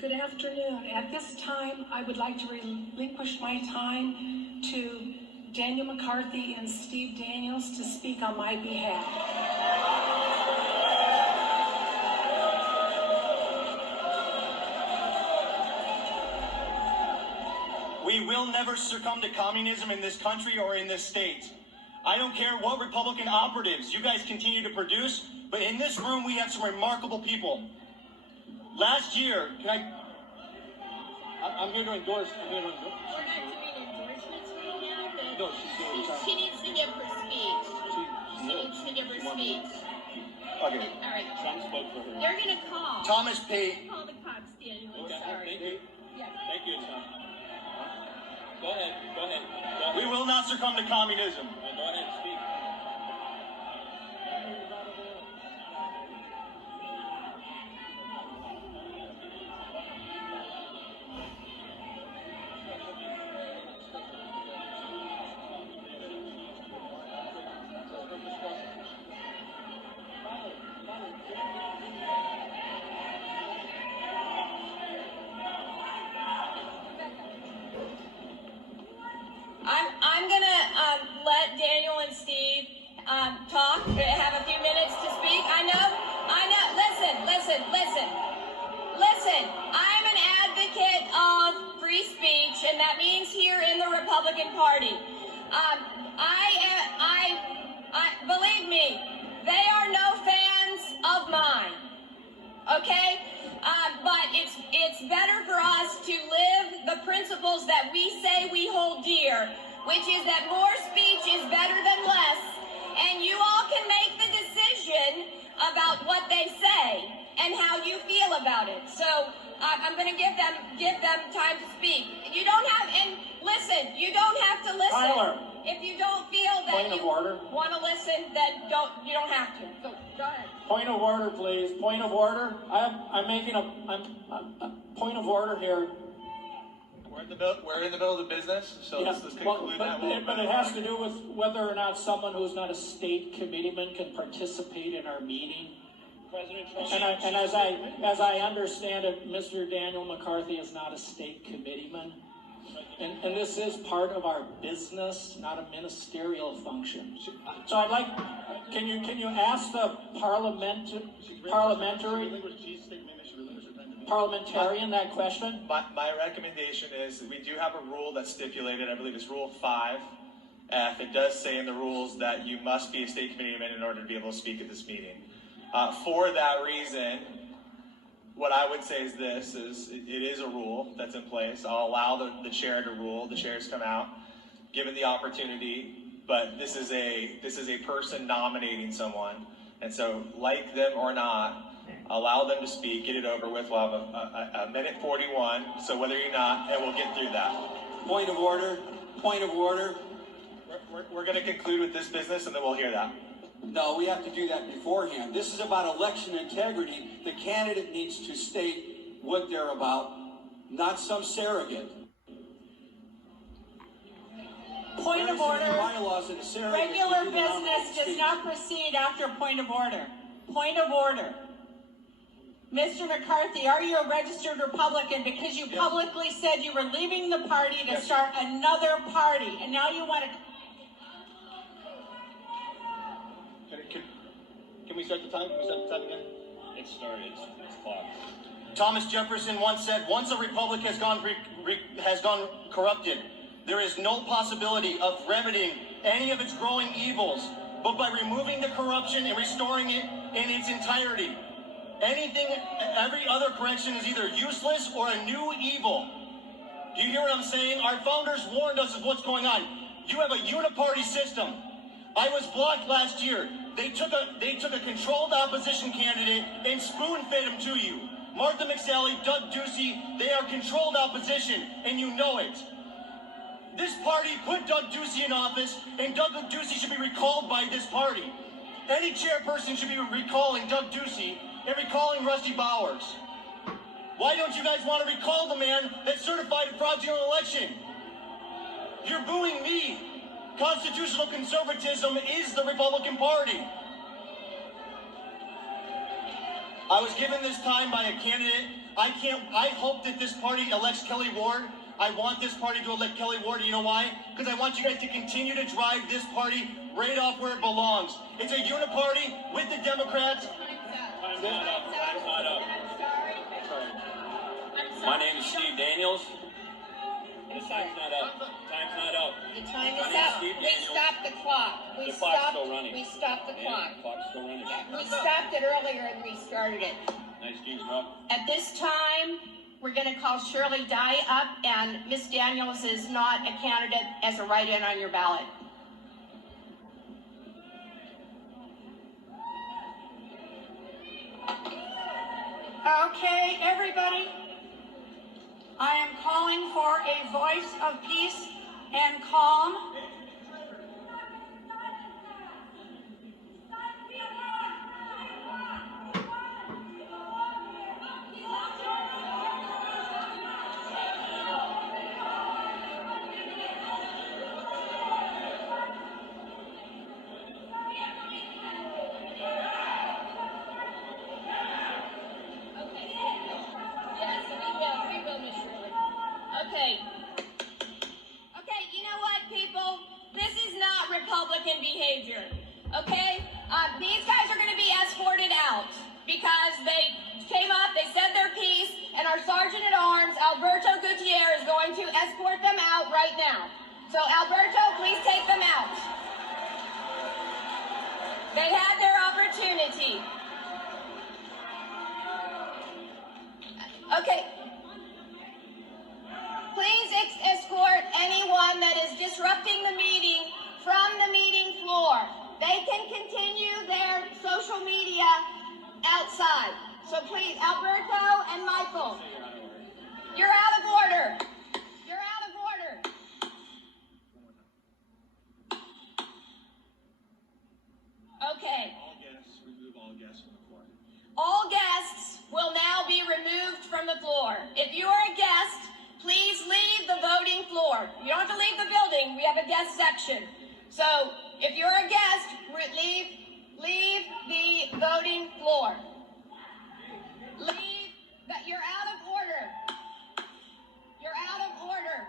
Good afternoon. At this time, I would like to relinquish my time to Daniel McCarthy and Steve Daniels to speak on my behalf. We will never succumb to communism in this country or in this state. I don't care what Republican operatives you guys continue to produce, but in this room we have some remarkable people. Last year, I'm here to endorse. We're not doing endorsements right now. No, she needs to give her speech. She needs to give her speech. Okay. All right. Tom spoke for her. They're gonna call. Thomas Pate. Call the cops, Daniel. I'm Okay. sorry. Thank you. Yeah. Thank you, Tom. Go ahead. We will not succumb to communism. Go ahead and speak. I'm gonna let Daniel and Steve talk. Have a few minutes to speak. I know. Listen. I'm an advocate of free speech, and that means here in the Republican Party. Believe me, they are no fans of mine. Okay? But it's better for us to live the principles that we say we hold dear, which is that more speech is better than less, and you all can make the decision about what they say and how you feel about it. So I'm going to give them time to speak. You don't have, and listen, you don't have to listen. Tyler. If you don't feel that you want to listen, then you don't have to. So go ahead. Point of order, please. Point of order. I'm making a point of order here. We're in the middle of the business, so let's conclude that. But it has to do with whether or not someone who's not a state committeeman can participate in our meeting. President Trump. And as I understand it, Mr. Daniel McCarthy is not a state committeeman. And this is part of our business, not a ministerial function. So I'd like, can you ask the parliamentarian that question? My recommendation is that we do have a rule that's stipulated, I believe it's Rule 5F. It does say in the rules that you must be a state committeeman in order to be able to speak at this meeting. For that reason, what I would say is this, it is a rule that's in place. I'll allow the chair to rule. The chairs come out, given the opportunity, but this is a person nominating someone. And so, like them or not, allow them to speak, get it over with. We'll have a minute 41, so whether you're not, and we'll get through that. Point of order. We're going to conclude with this business, and then we'll hear that. No, we have to do that beforehand. This is about election integrity. The candidate needs to state what they're about, not some surrogate. Point of order. Regular business does not proceed after point of order. Point of order. Mr. McCarthy, are you a registered Republican? Because you publicly said you were leaving the party to start another party, and now you want to... Can we start the time? Can we start the time again? It started. It's clocked. Thomas Jefferson once said, once a republic has gone corrupted, there is no possibility of remedying any of its growing evils, but by removing the corruption and restoring it in its entirety. Every other correction is either useless or a new evil. Do you hear what I'm saying? Our founders warned us of what's going on. You have a uni-party system. I was blocked last year. They took a controlled opposition candidate and spoon-fed him to you. Martha McSally, Doug Ducey, they are controlled opposition, and you know it. This party put Doug Ducey in office, and Doug Ducey should be recalled by this party. Any chairperson should be recalling Doug Ducey and recalling Rusty Bowers. Why don't you guys want to recall the man that certified a fraudulent election? You're booing me. Constitutional conservatism is the Republican Party. I was given this time by a candidate I hope that this party elects Kelly Ward. I want this party to elect Kelly Ward. You know why? Because I want you guys to continue to drive this party right off where it belongs. It's a uni-party with the Democrats. Time's not up. Time's not up. I'm sorry. My name is Steve Daniels. And the time's not up. Time's not up. The time My is name is up. Steve We Daniels. stopped the clock. The clock's still running. We stopped the Yeah, clock. the clock's still running. We stopped it earlier and restarted it. Nice jeans, Rob. At this time, we're going to call Shirley Dye up, and Ms. Daniels is not a candidate as a write-in on your ballot. Okay, everybody, I am calling for a voice of peace and calm. Yes, we will, Miss Shirley. Okay. Okay, you know what, people? This is not Republican behavior. Okay? These guys are going to be escorted out because they came up, they said their piece, and our Sergeant at Arms, Alberto Gutierrez, is going to escort them out right now. So, Alberto, please take them out. They had their opportunity. Okay. Please escort anyone that is disrupting the meeting from the meeting floor. They can continue their social media outside. So please, Alberto and Michael, you're out of order. You're out of order. Okay. All guests, remove all guests from the floor. All guests will now be removed from the floor. If you are a guest, please leave the voting floor. You don't have to leave the building. We have a guest section. So if you're a guest, leave the voting floor. Leave. That you're out of order. You're out of order.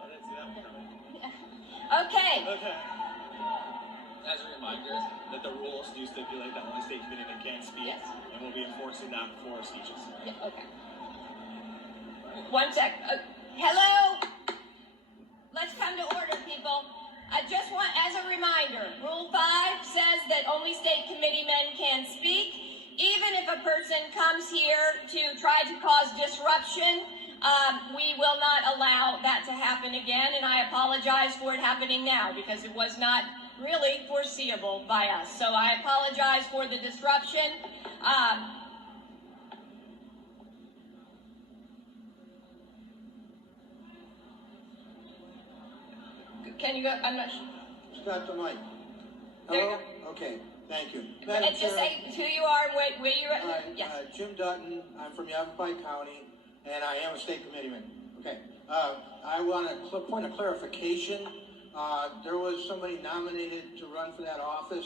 I didn't see that one coming. Okay. Okay. As a reminder, that the rules do stipulate that only state committeemen can speak, Yes. and we'll be enforcing that for speeches. Yeah, okay. One sec. Hello? Let's come to order, people. I just want, as a reminder, Rule 5 says that only state committeemen can speak. Even if a person comes here to try to cause disruption, we will not allow that to happen again, and I apologize for it happening now because it was not really foreseeable by us. So I apologize for the disruption. Can you go? I'm not sure. Start the mic. There you Hello? Okay, thank you. And just say who you are and where you are. Hi, Yes. Jim Dutton, I'm from Yavapai County, and I am a state committeeman. Okay, I want a point of clarification. There was somebody nominated to run for that office.